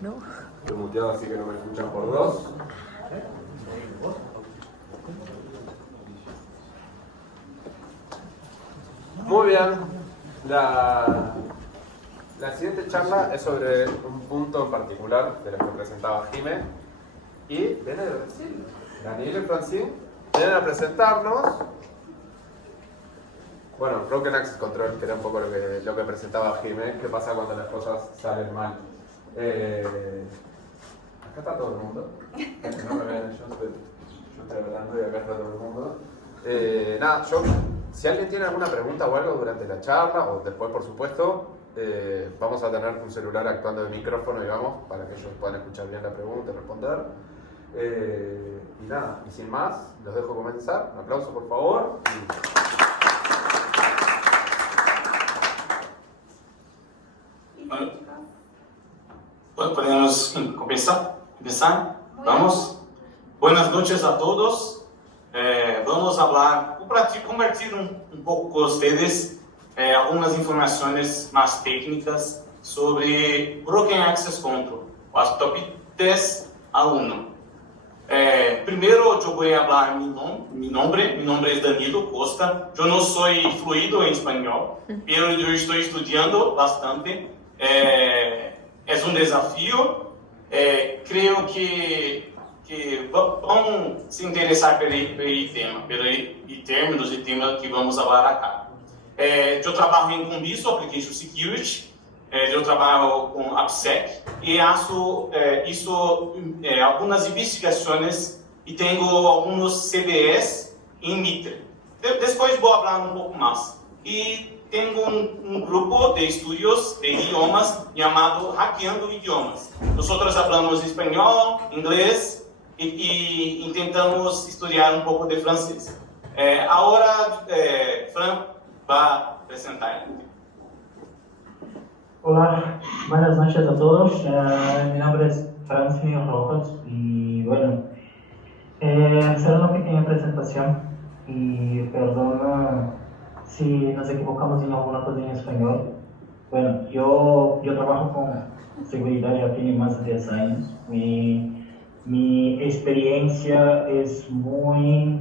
¿No? Estoy muteado, así que no me escuchan por dos. Muy bien. La siguiente charla es sobre un punto en particular de lo que presentaba Jimé. Y viene de Brasil. Daniel y Francine vienen a presentarnos. Bueno, Broken Access Control, que era un poco lo que presentaba Jimé. ¿Qué pasa cuando las cosas salen mal? Acá está todo el mundo. No me vean, yo estoy hablando y acá está todo el mundo. Si alguien tiene alguna pregunta o algo durante la charla, o después por supuesto, vamos a tener un celular actuando de micrófono, digamos, para que ellos puedan escuchar bien la pregunta y responder. Y sin más, los dejo comenzar. Un aplauso por favor. Bueno, podemos começar? Vamos? Buenas noches a todos. Vamos compartir un poco con ustedes algunas informaciones más técnicas sobre Broken Access Control, o top 10 a 1. Primero yo voy a hablar mi nombre es Danilo Costa. Yo no soy fluido en español, pero yo estoy estudiando bastante. Es un desafío. Creo que vão se interessar pelo tema, pelos términos e temas que vamos falar acá. Eu trabalho em Combiso Application Security, eu trabalho com AppSec e faço algumas investigações e tenho alguns CVEs em Mitre. Depois vou falar um pouco mais. E tenho um grupo de estudos de idiomas chamado Hackeando Idiomas. Nós falamos espanhol, inglês e tentamos estudar um pouco de francês. Agora, Fran vai apresentar. Hola, buenas noches a todos. Mi nombre es Francisco Rojas y bueno, será una pequeña presentación y perdona si nos equivocamos en alguna cosa en español. Bueno, yo trabajo con seguridad ya tiene más de 10 años. Mi experiencia es muy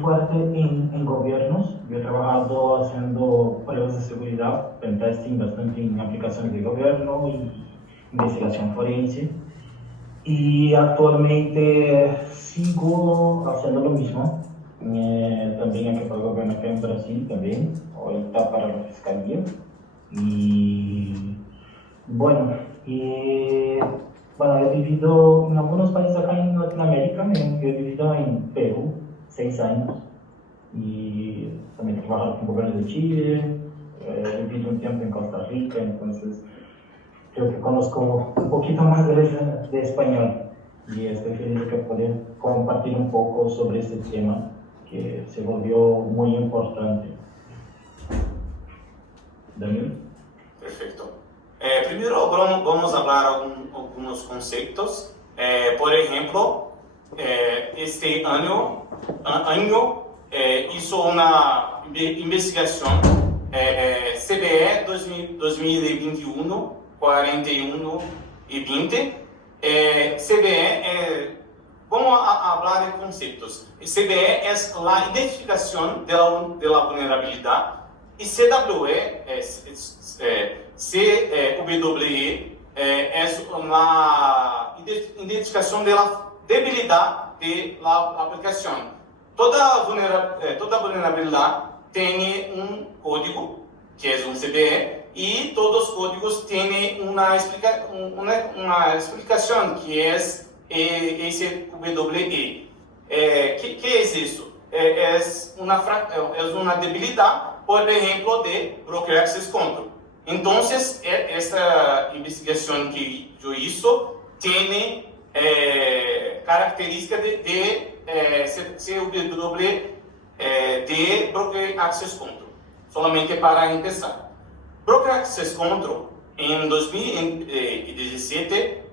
fuerte en gobiernos. Yo he trabajado haciendo pruebas de seguridad, pentesting bastante en aplicaciones de gobierno y investigación forense. Y actualmente sigo haciendo lo mismo, también aquí para el gobierno acá en Brasil, también, ahorita para la fiscalía. Y bueno, he vivido en algunos países acá en Latinoamérica. Yo he vivido en Perú 6 años y también he trabajado con el gobierno de Chile, he vivido un tiempo en Costa Rica, entonces creo que conozco un poquito más de español y estoy feliz de que pueda compartir un poco sobre este tema que se volvió muy importante. Daniel. Perfecto. Primero vamos a hablar algunos conceptos. Por ejemplo, este año hizo una investigación CVE 2021, 41 y 20. CVE, vamos a hablar de conceptos. CVE es la identificación de la vulnerabilidad y CWE CWE es una identificación de la debilidad de la aplicación. Toda vulnerabilidad tiene un código, que es un CVE, y todos los códigos tienen una explicación, que es SWE. ¿Qué es eso? Es una debilidad, por ejemplo, de Broken Access Control. Entonces, esta investigación que yo hice tiene características de CWE de Broken Access Control. Solamente para empezar. Broken Access Control en 2017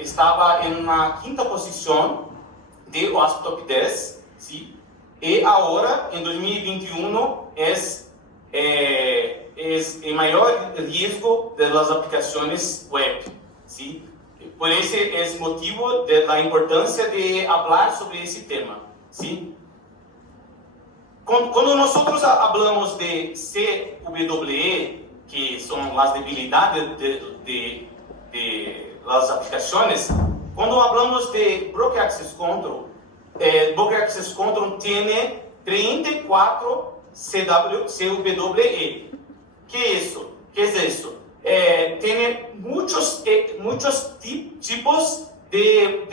estaba en la quinta posición de los top 10, ¿sí? Y ahora, en 2021, es es el mayor riesgo de las aplicaciones web, ¿sí? Por ese es motivo de la importancia de hablar sobre ese tema, ¿sí? Cuando nosotros hablamos de CWE, que son las debilidades de las aplicaciones, cuando hablamos de Broker Access Control, Broker Access Control tiene 34 CWE. ¿Qué es eso? ¿Qué es eso? Tiene muchos tipos de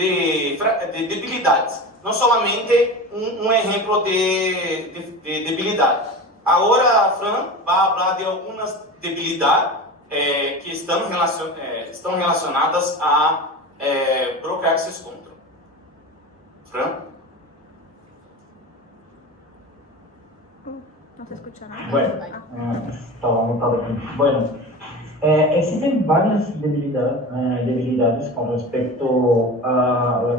debilidades. No solamente un ejemplo de debilidad. Ahora Fran va a hablar de algunas debilidades que están relacionadas a Broker Access Control. Fran? No se escucha nada. Bueno, estaba anotado aquí. Bueno, existen varias debilidades con respecto al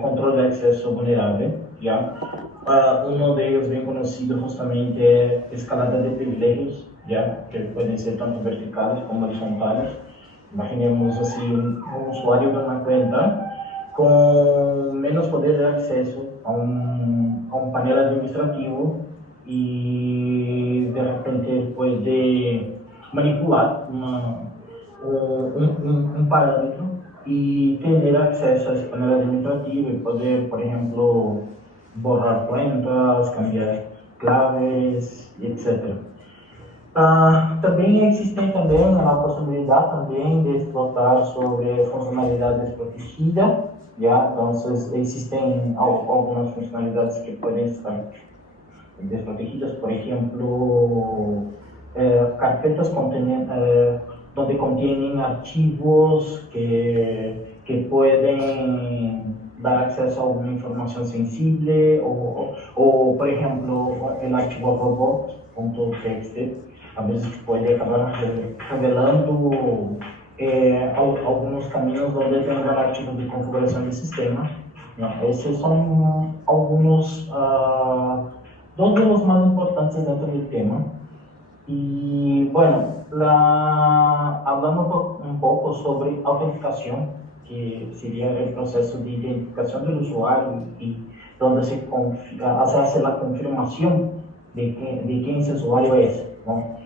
control de acceso vulnerable, ¿ya? Uno de ellos bien conocido justamente es escalada de privilegios, ¿ya? Que pueden ser tanto verticales como horizontales. Imaginemos así un usuario de una cuenta con menos poder de acceso a un panel administrativo y de repente puede manipular un parámetro y tener acceso a esse panel administrativo y poder, por ejemplo, borrar cuentas, cambiar claves, etc. Também existe também a possibilidade também de explotar sobre funcionalidades protegidas, já? Então, existem algumas funcionalidades que podem estar desprotegidas, por ejemplo, carpetas donde contienen archivos que pueden dar acceso a alguna información sensible o por ejemplo, el archivo robot.txt a veces puede acabar revelando algunos caminos donde tengan archivos de configuración del sistema. Esses son algunos dos de los más importantes dentro del tema. Y bueno, hablando un poco sobre autenticación, que sería el proceso de identificación del usuario y donde se hace la confirmación de quién ese usuario es, ¿no?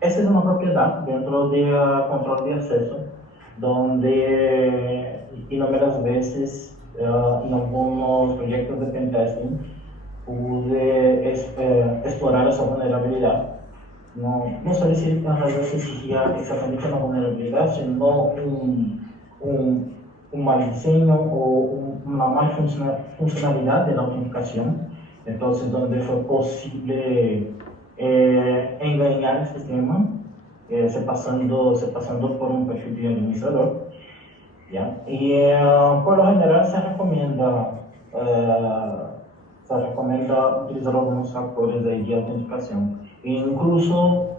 Esa es una propiedad dentro del control de acceso, donde inúmeras veces en algunos proyectos de pentesting pude explorar esa vulnerabilidad. No sé si en realidad se exigía exactamente una vulnerabilidad, sino un mal diseño o una mala funcionalidad de la autenticación. Entonces, donde fue posible engañar el sistema, se pasando por un perfil de administrador. ¿Ya? Y por lo general se recomienda utilizar algunos factores de autenticación. E incluso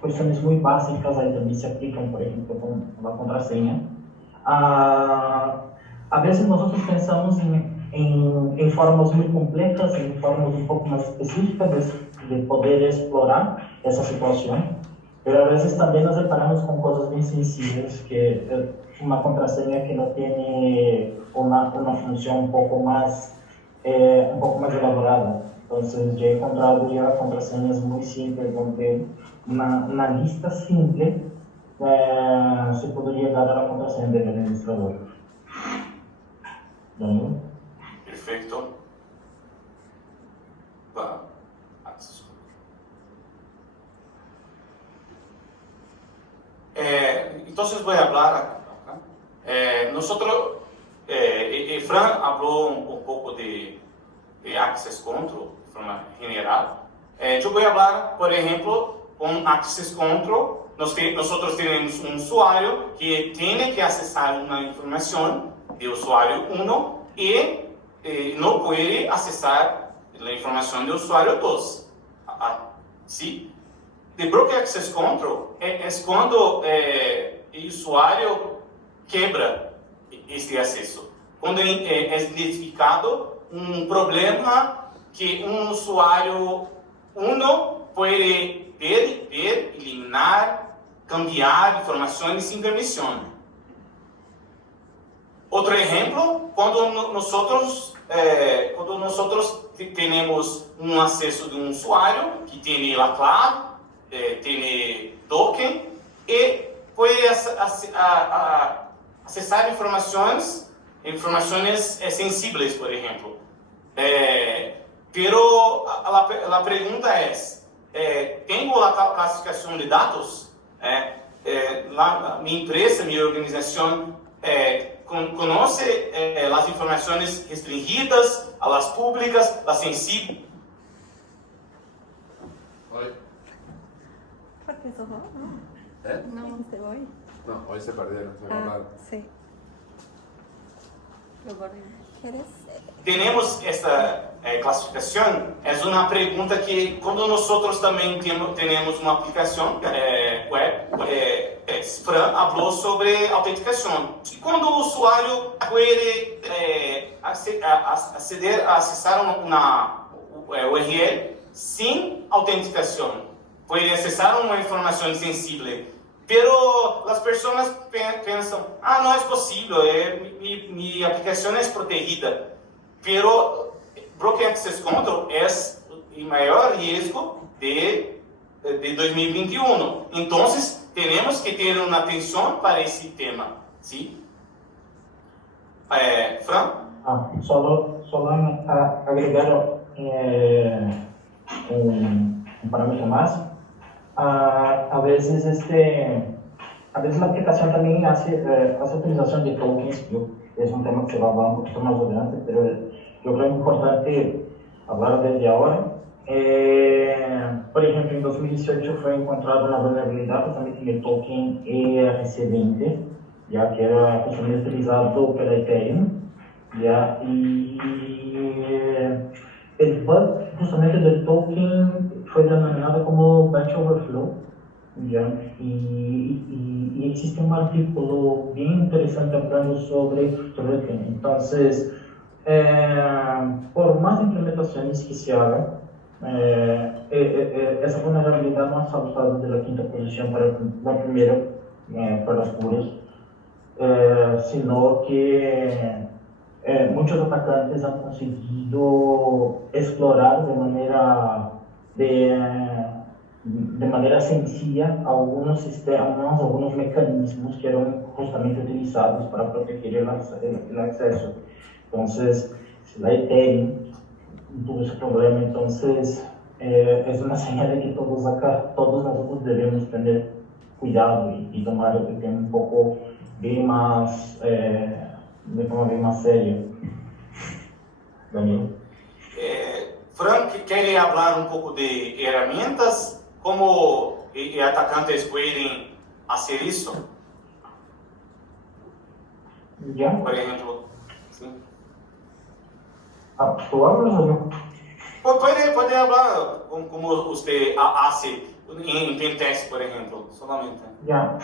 cuestiones muy básicas ahí también se aplican, por ejemplo, con la contraseña. A veces nosotros pensamos en formas muy complejas, en formas un poco más específicas de poder explorar esa situación, pero a veces también nos deparamos con cosas bien sencillas, que una contraseña que no tiene una función un poco más elaborada. Entonces, yo he encontrado ya contraseñas muy simples, donde una lista simple se podría dar a la contraseña del administrador. ¿Daniel? Perfecto. Entonces voy a hablar acá. Nosotros, Fran habló un poco de Access Control de forma general. Yo voy a hablar, por ejemplo, con Access Control. Nosotros tenemos un usuario que tiene que accesar una información de usuario 1 y no puede accesar la información de usuario 2. ¿Sí? The Broker Access Control es cuando el usuario quebra este acceso. Quando é identificado um problema que un usuario, uno puede ver, eliminar, cambiar informaciones sin permisión. Otro ejemplo, cuando nosotros tenemos un acceso de un usuario que tiene la clave, tiene token y puede accesar informaciones sensibles, por ejemplo. Pero la pregunta es, ¿tengo la clasificación de datos? Mi empresa, mi organización, conoce las informaciones restringidas, a las públicas, las sensibles. Hoy. ¿Por qué sos vos? No. ¿Eh? No, dijiste hoy. No, hoy se perdieron, se guardaron. Sí. Lo guardé. ¿Quieres? Tenemos esta clasificación, es una pregunta que cuando nosotros también tenemos una aplicación web, Fran habló sobre autenticación. Y cuando el usuario puede accesar una URL sin autenticación, puede accesar una información sensible. Pero las personas piensan, no es posible, mi aplicación es protegida. Pero Broken Access Control es el mayor riesgo de 2021. Entonces, tenemos que tener una atención para ese tema, ¿sí? Fran? Solo agregar un parámetro más. A veces la aplicación también hace utilización de tokens. Es un tema que se va a hablar un poquito más adelante, pero yo creo importante hablar desde ahora. Por ejemplo, en 2018 fue encontrada una vulnerabilidad justamente en el token ERC20, ya que era justamente utilizado pela Ethereum, ya, y el bug justamente del token fue denominado como Batch Overflow, ya, y existe un artículo bien interesante hablando sobre el tema. Entonces, por más implementaciones que se hagan, esa vulnerabilidad no ha saltado de la quinta posición para la primera, para las puras, sino que muchos atacantes han conseguido explorar de manera sencilla algunos mecanismos que eran justamente utilizados para proteger el acceso. Entonces, si la Ethereum tuvo ese problema, entonces es una señal de que todos nosotros debemos tener cuidado y tomar el tema un poco bien más, de forma bien más seria. Daniel. Frank quiere hablar un poco de herramientas, cómo atacantes pueden hacer eso. ¿Ya? Por ejemplo, ¿sí? ¿Tú hablas o yo? Puede hablar como usted hace en Pentest, por ejemplo, solamente. Ya.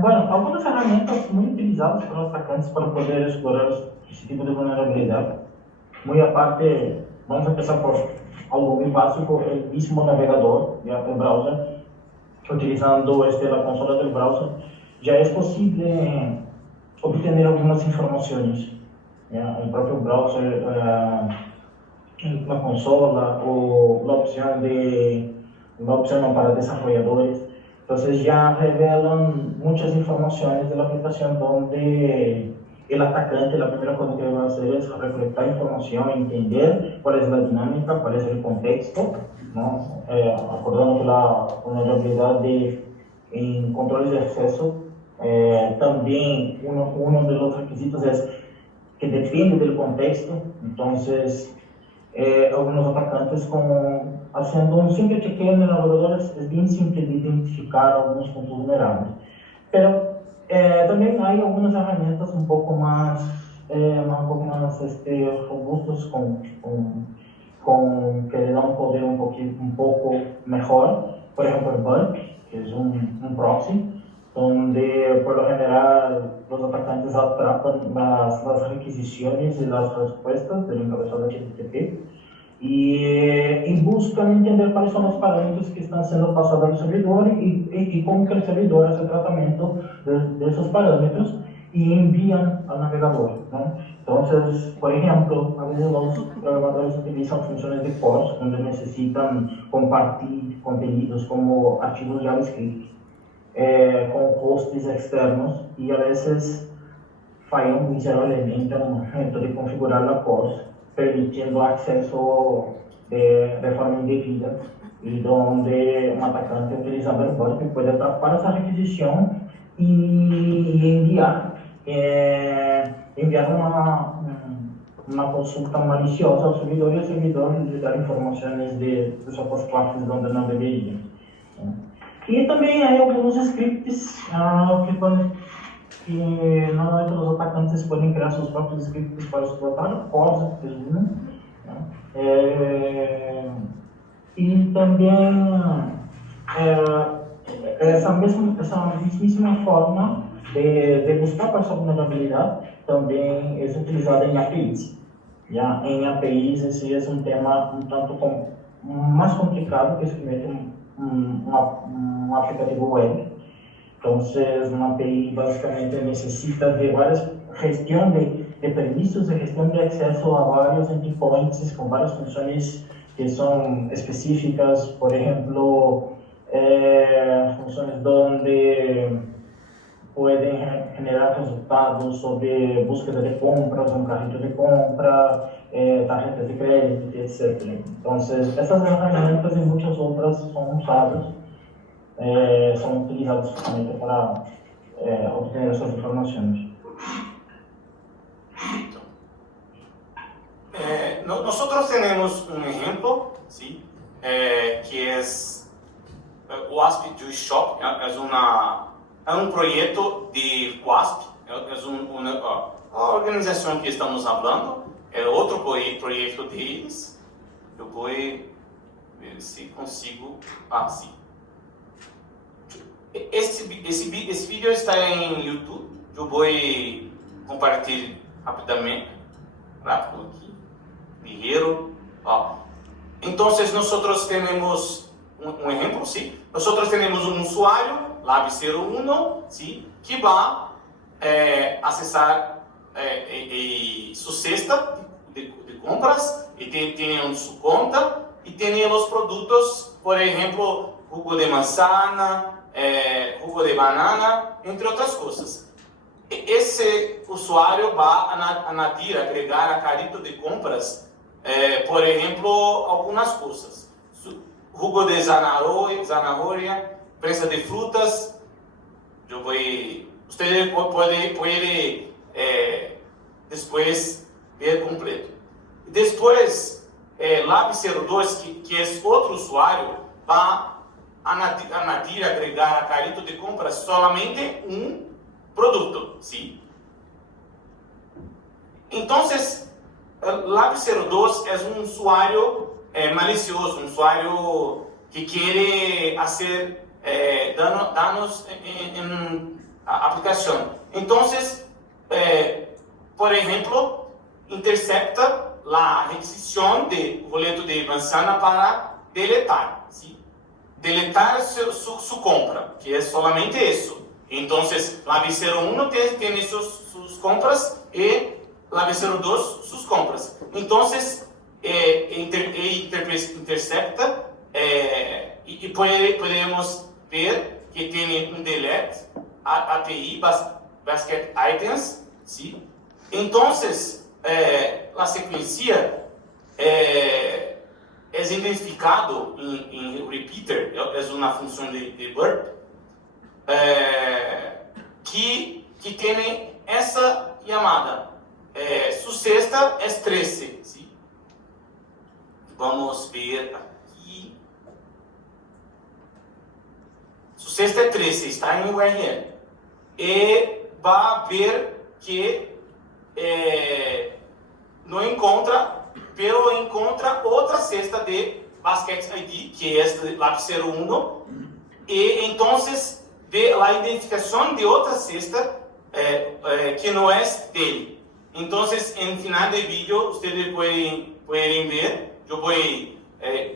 Bueno, algunas herramientas muy utilizadas por los atacantes para poder explorar ese tipo de vulnerabilidad. Muy aparte, vamos a empezar por algo muy básico, el mismo navegador, ya, el browser. Utilizando la consola del browser, ya es posible obtener algunas informaciones. ¿Ya? El propio browser, la consola o la opción para desarrolladores. Entonces ya revelan muchas informaciones de la aplicación donde el atacante, la primera cosa que va a hacer es recolectar información, entender cuál es la dinámica, cuál es el contexto, ¿no? Acordando que la vulnerabilidad en controles de acceso, también uno de los requisitos es que depende del contexto. Entonces, algunos atacantes haciendo un simple chequeo en el navegador es bien simple de identificar algunos puntos vulnerables. Pero también hay algunas herramientas un poco más robustas que le dan un poder un poco mejor. Por ejemplo, el Bulk, que es un proxy, donde por lo general los atacantes atrapan las requisiciones y las respuestas del encabezado HTTP. y buscan entender cuáles son los parámetros que están siendo pasados al servidor y cómo que el servidor hace tratamiento de esos parámetros y envían al navegador, ¿no? Entonces, por ejemplo, a veces los programadores utilizan funciones de CORS donde necesitan compartir contenidos como archivos JavaScript con hostes externos y a veces fallan miserablemente al momento de configurar la CORS, permitiendo acceso de forma indebida y donde un atacante utilizando el bot puede atrapar esa requisición y enviar una consulta maliciosa al servidor y el servidor le dar informaciones de otras partes donde no debería. Y también hay algunos scripts que normalmente los atacantes pueden crear sus propios scripts para explotar, CORS es uno. Y también esa mismísima forma de buscar para esa vulnerabilidad también es utilizada en APIs. Ya en APIs ese es un tema un tanto más complicado que escribir un aplicativo web. Entonces, una API básicamente necesita de varias gestión de permisos, de gestión de acceso a varios endpoints con varias funciones que son específicas, por ejemplo, funciones donde pueden generar resultados sobre búsqueda de compras, un carrito de compra, tarjetas de crédito, etc. Entonces, essas herramientas y muchas otras son usadas, son utilizadas justamente para obtener essas informações. Nosotros tenemos un ejemplo, ¿sí? Que es WASP Juice Shop, es un proyecto de WASP, es una organización que estamos hablando, é outro projeto deles. Eu vou ver se consigo. Sim. Esse vídeo está em YouTube. Eu vou compartilhar rápido aqui. Ligero. Entonces nosotros tenemos un ejemplo, ¿sí? Nosotros tenemos un usuario, Lab01, ¿sí? Que va a acessar su cesta de compras y tiene su conta y tiene los productos, por ejemplo, jugo de manzana, jugo de banana, entre otras cosas. Ese usuario va a añadir, agregar a carrito de compras, por ejemplo, algunas cosas. Jugo de zanahoria, prensa de frutas. Usted puede después ver completo. Después, Lab02, que es otro usuario, va a añadir, agregar a carrito de compras solamente un producto, ¿sí? Entonces, Lab02 es un usuario malicioso, un usuario que quiere hacer danos en aplicación. Entonces, por ejemplo, intercepta la requisición de boleto de manzana para deletar, ¿sí? Deletar su compra, que es solamente eso. Entonces, Lab01 tiene sus compras y Lab02 sus compras. Entonces, intercepta y podemos ver que tiene un delete API, basket items, ¿sí? Entonces, la secuencia es identificado en repeater, es una función de burp, que tiene esa llamada. Su cesta es 13, ¿sí? Vamos ver aquí. Su cesta es 13, está en URL. Y va a ver que no encontra, pero encontra otra cesta de Basket ID, que es de Lab01, y entonces ve la identificación de otra cesta que no es dele. Entonces, en final del vídeo, ustedes pueden ver eu vou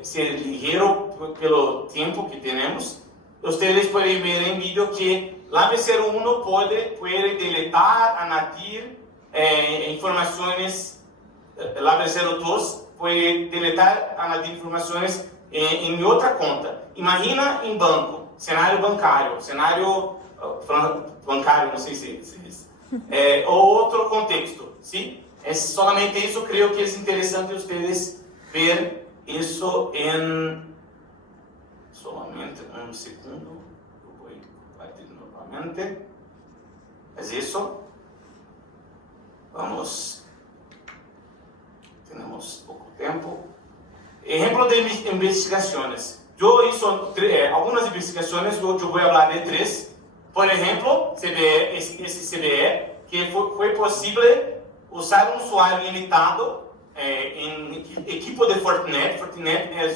ser ligeiro pelo tempo que temos. Vocês podem ver em vídeo que Lab 01 pode deletar, añadir informações. Lab 02 pode deletar, añadir informações em outra conta. Imagina em banco, cenário bancário, não sei se diz, ou outro contexto, sim? É solamente isso, creio que é interessante vocês ver isso em solamente um segundo. Eu vou partir novamente. É isso. Vamos. Temos pouco tempo. Exemplo de investigações. Eu hice algumas investigações, eu vou falar de 3. Por exemplo, CVE, esse CVE, que foi possível usar um usuário limitado em equipo de Fortinet. Fortinet é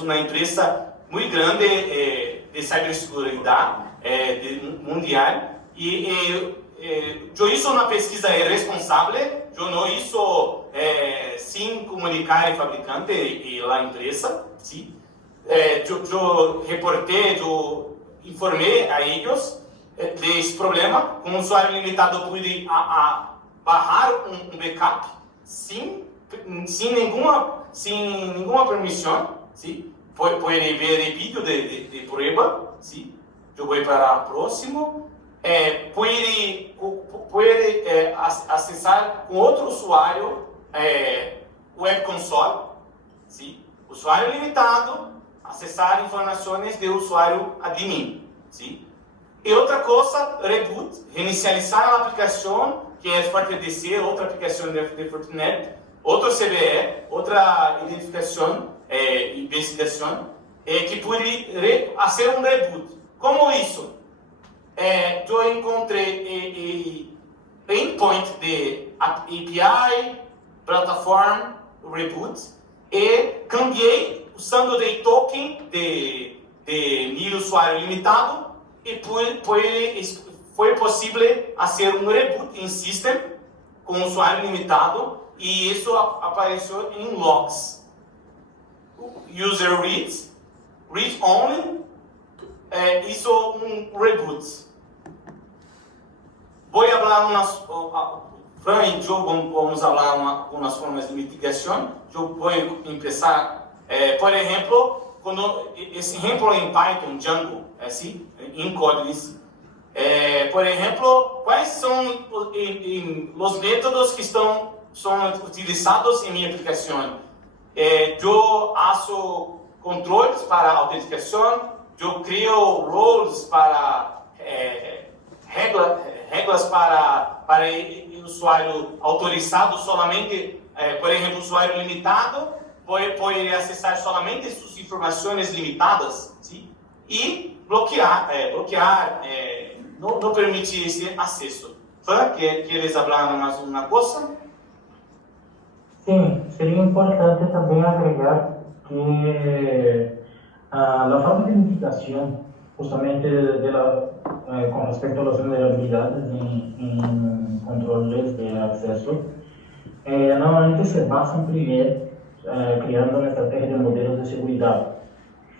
uma empresa muito grande de ciberseguridade mundial. E eu hice uma pesquisa responsável, eu não hice sem comunicar o fabricante e a empresa. Sim? Eu reportei, eu informei a eles desse problema. Com um usuário limitado, pude barrar um backup sem nenhuma permissão. Sim? Pode ver o vídeo de prova. Sim? Eu vou para o próximo. Pode acessar com outro usuário Web Console. Sim? Usuário limitado, acessar informações do usuário admin. Sim? E outra coisa, reboot, reinicializar a aplicação, que é FortiDC, outra aplicação de Fortinet, outro CVE, outra identificação, investigação, que pode fazer um reboot. Como isso? Eu encontrei endpoint de API, plataforma, reboot, e cambiei usando o token de nível usuário limitado e foi possível fazer um reboot em system com usuário limitado e isso apareceu em logs. User read only, isso um reboot. Vou falar Fran e Joe vamos falar algumas formas de mitigação. Eu vou começar, por exemplo, quando esse exemplo em Python, Django, assim, em códigos. Por exemplo, quais são os métodos que são utilizados em minha aplicação? Eu faço controles para autenticação, eu crio roles para regras para o usuário autorizado somente, por exemplo, o usuário limitado pode acessar somente suas informações limitadas, sim? E bloquear, não permitir esse acesso. Fran, queres falar mais uma coisa? Sim, seria importante também agregar que a forma de mitigação, justamente com respecto a las vulnerabilidades en controles de acceso, normalmente se basan primero creando una estrategia de modelos de seguridad.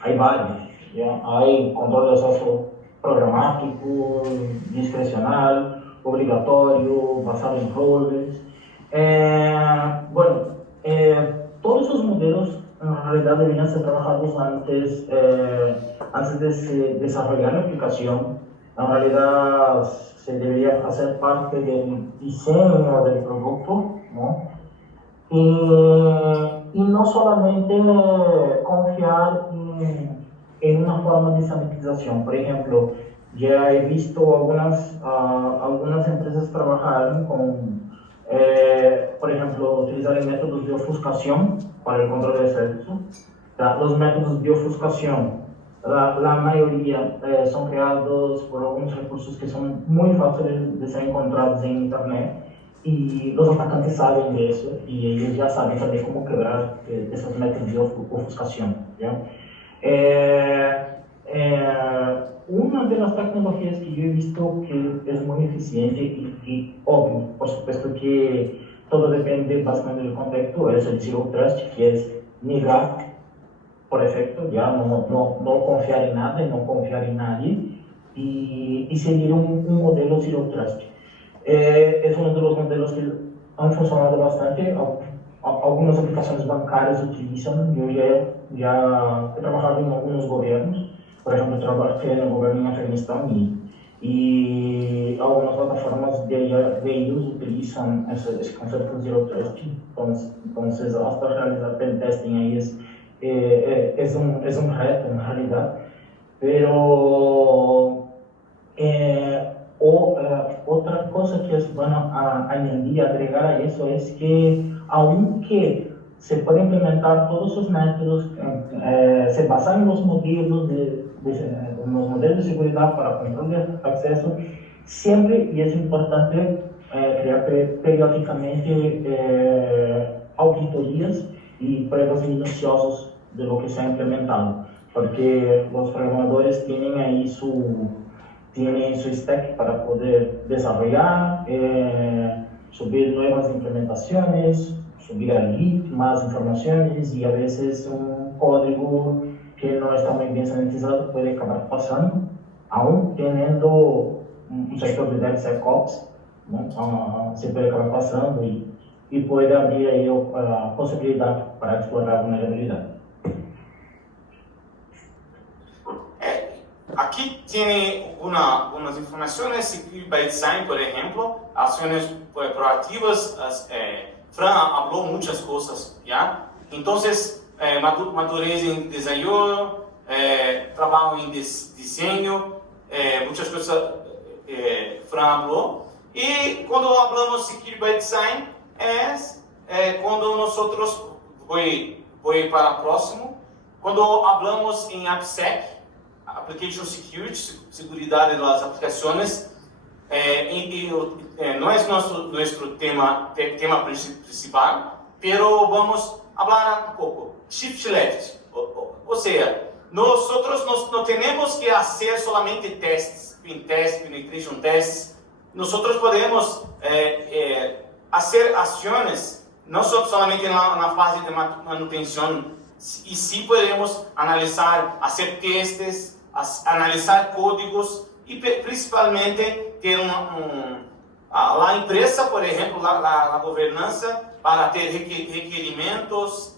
Hay varios, ¿ya? Hay control de acceso programático, discrecional, obligatorio, basado en roles. Todos esos modelos en realidad deberían ser trabajados antes de desarrollar la aplicación. En realidad se debería hacer parte del diseño del producto, ¿no? Y no solamente confiar en una forma de sanitización. Por ejemplo, ya he visto algunas empresas trabajar con, por ejemplo, utilizar métodos de ofuscación para el control de acceso. Los métodos de ofuscación, la mayoría son creados por algunos recursos que son muy fáciles de ser encontrados en Internet y los atacantes saben de eso y ellos ya saben también cómo quebrar esos métodos de ofuscación, ¿ya? Una de las tecnologías que yo he visto que es muy eficiente y obvio, por supuesto que todo depende bastante del contexto. Eso es Zero Trust, que es negar por efecto, ya no confiar en nada y no confiar en nadie, y seguir un modelo Zero Trust. Es uno de los modelos que han funcionado bastante. Algunas aplicaciones bancarias utilizan. Yo ya he trabajado en algunos gobiernos. Por ejemplo, trabajé en el gobierno en Afganistán y algunas plataformas de ellos utilizan ese concepto de Zero Trust. Entonces, hasta realizar pen testing ahí es un reto en realidad. Pero otra cosa que es bueno añadir, agregar a eso es que aunque se pueden implementar todos esos métodos, se basan en los modelos de seguridad para control de acceso, siempre, y es importante crear periódicamente auditorías y pruebas minuciosas de lo que se ha implementado, porque los programadores tienen su stack para poder desarrollar, subir nuevas implementaciones, subir al Git más informaciones, y a veces un código que no está muy bien sanitizado puede acabar pasando, aún teniendo un sector de DevSecOps, ¿no? Se puede acabar pasando y puede abrir ahí a posibilidad para explorar vulnerabilidad. Aquí tiene unas informaciones. Security by Design, por ejemplo, acciones proactivas. Fran habló muchas cosas, ¿ya? Entonces, madurez en desarrollo, trabajo en diseño, muchas cosas Fran habló. Y cuando hablamos de Security by Design, es cuando nosotros, voy para el próximo, cuando hablamos en AppSec, Application Security, seguridad de las aplicaciones, no es nuestro tema principal, pero vamos a hablar un poco. Shift Left, o sea, nosotros no tenemos que hacer solamente testes, pen test, penetration tests. Nosotros podemos hacer acciones, no solamente en la fase de manutención, y sí podemos analizar, hacer testes, analizar códigos y principalmente ter a empresa, por ejemplo, la gobernança para ter requerimentos,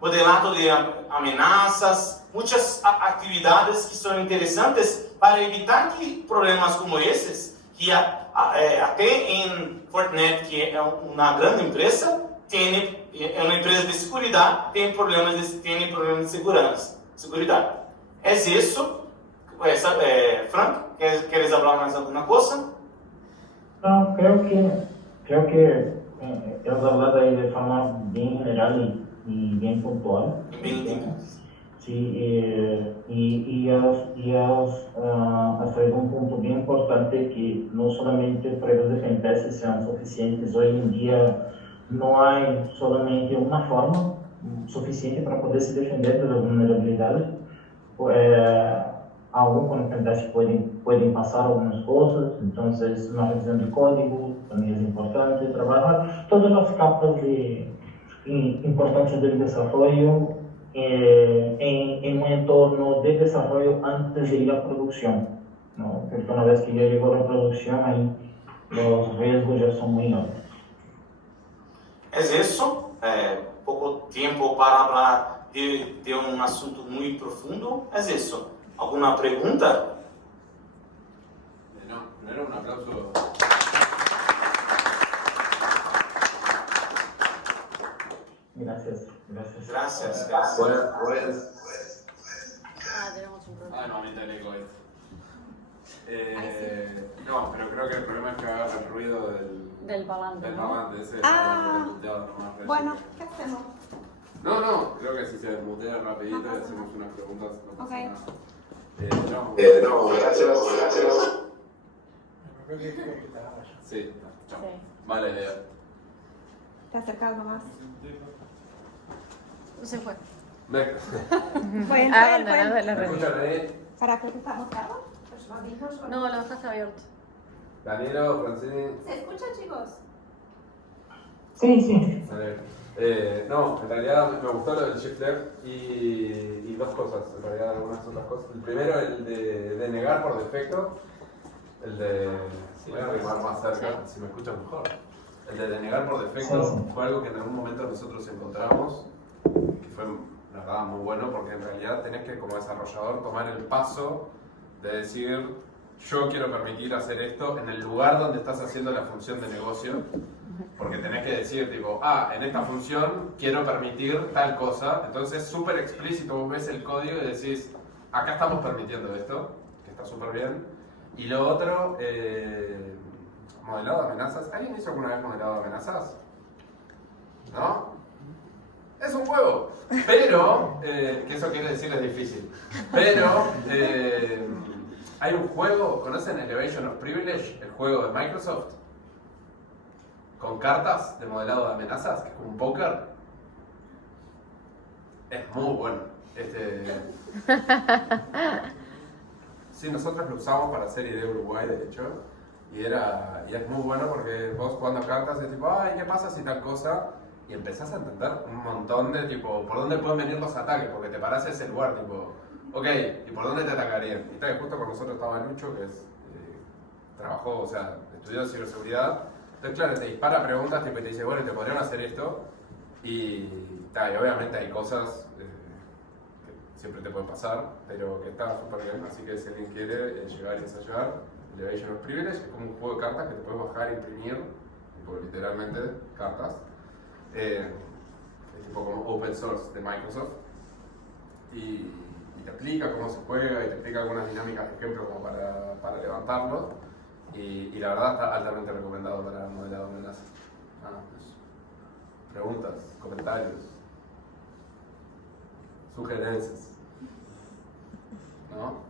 modelado de amenazas, muitas atividades que são interessantes para evitar que problemas como esses, que até em Fortinet, que é uma grande empresa, é uma empresa de seguridade, tem problemas de seguridade. Es eso. Frank, ¿quieres hablar más de alguna cosa? No, creo que hemos hablado ahí de forma bien general y bien puntual. Sí, y has traído un punto bien importante, que no solamente pruebas de pentest sean suficientes. Hoy en día no hay solamente una forma suficiente para poder se defender de las vulnerabilidades. Aún con el pentest pueden pasar algunas cosas, entonces una revisión de código también es importante, trabajar todas las capas importantes del desarrollo en un entorno de desarrollo antes de ir a producción, ¿no? Porque una vez que ya llegó a la producción, ahí los riesgos ya son muy altos. Es eso, poco tiempo para hablar de un asunto muy profundo. Es eso. ¿Alguna pregunta? No, primero un aplauso. Gracias. Gracias. Tenemos un problema. No, aumenta el eco no, pero creo que el problema es que haga el ruido del parlante. Del parlante, ese Bueno, ¿qué hacemos? No, creo que si se desmutea rapidito y hacemos unas preguntas, no pasa nada. Gracias. Sí, chao. Vale, idea. ¿Te acercas más? Se fue. ¿Me Fue. escuchan ahí? ¿Para qué estamos grabando? No, lo dejaste abierto. Danilo, Francini. ¿Se escucha, chicos? Sí, sí. No, en realidad me gustó lo del shift left y dos cosas, en realidad algunas otras cosas. El primero, el de negar por defecto, el de... voy a arrimar más cerca, si me escuchan mejor. El de denegar por defecto Sí, sí. fue algo que en algún momento nosotros encontramos, que fue, la verdad, muy bueno, porque en realidad tenés que, como desarrollador, tomar el paso de decir, yo quiero permitir hacer esto en el lugar donde estás haciendo la función de negocio, porque tenés que decir, tipo, en esta función quiero permitir tal cosa, entonces es súper explícito, vos ves el código y decís, acá estamos permitiendo esto, que está súper bien, y lo otro, modelado de amenazas. ¿Alguien hizo alguna vez modelado de amenazas? ¿No? Es un juego, pero, que eso quiere decir es difícil, pero hay un juego, ¿conocen Elevation of Privilege? El juego de Microsoft, con cartas de modelado de amenazas, que es como un póker. Es muy bueno. Sí, nosotros lo usamos para hacer ID Uruguay, de hecho, y es muy bueno porque vos jugando cartas es tipo, ay, ¿qué pasa si tal cosa? Y empezás a entender un montón de tipo, por dónde pueden venir los ataques, porque te parás ese lugar, tipo, ok, ¿y por dónde te atacarían? Y tal, justo con nosotros estaba Lucho, que trabajó, o sea, estudió ciberseguridad. Entonces, claro, te dispara preguntas tipo, y te dice, bueno, te podrían hacer esto. Y obviamente hay cosas que siempre te pueden pasar, pero que está súper bien. Así que si alguien quiere llegar y ensayar, Elevation of Privilege es como un juego de cartas que te puedes bajar e imprimir, tipo, literalmente cartas. Es tipo como open source de Microsoft. Y te explica cómo se juega y te explica algunas dinámicas de ejemplo como para levantarlo. Y la verdad está altamente recomendado para modelado de amenazas. Pues, preguntas, comentarios, sugerencias. ¿No?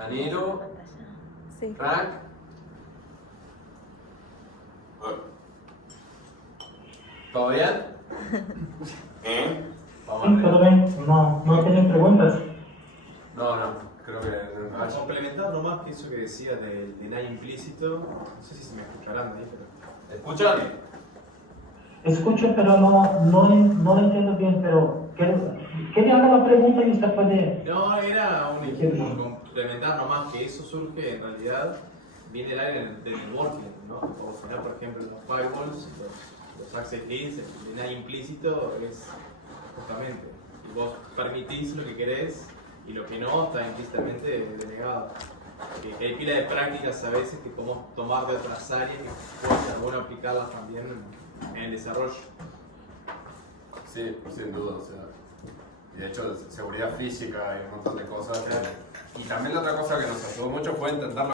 Aniro, Sí. Frank. ¿Todo bien? Vamos Sí, todo bien. No tienen preguntas. No, creo que no. Complementar nomás que eso que decía del deny implícito, no sé si se me escucharán ahí, pero... ¿Escuchan? Escucho, pero no lo entiendo bien, pero quería hacer la pregunta y usted puede... No, era un ejemplo, complementar nomás que eso surge en realidad, viene del área del networking, ¿no? Por poner, por ejemplo, los firewalls, los access keys, el deny implícito es justamente, y vos permitís lo que querés y lo que no está implícitamente denegado. Que hay pila de prácticas a veces que podemos tomar de otras áreas que puede ser bueno aplicarlas también en el desarrollo. Sí, sin duda, o sea. Y de hecho, seguridad física y un montón de cosas. Y también la otra cosa que nos ayudó mucho fue intentar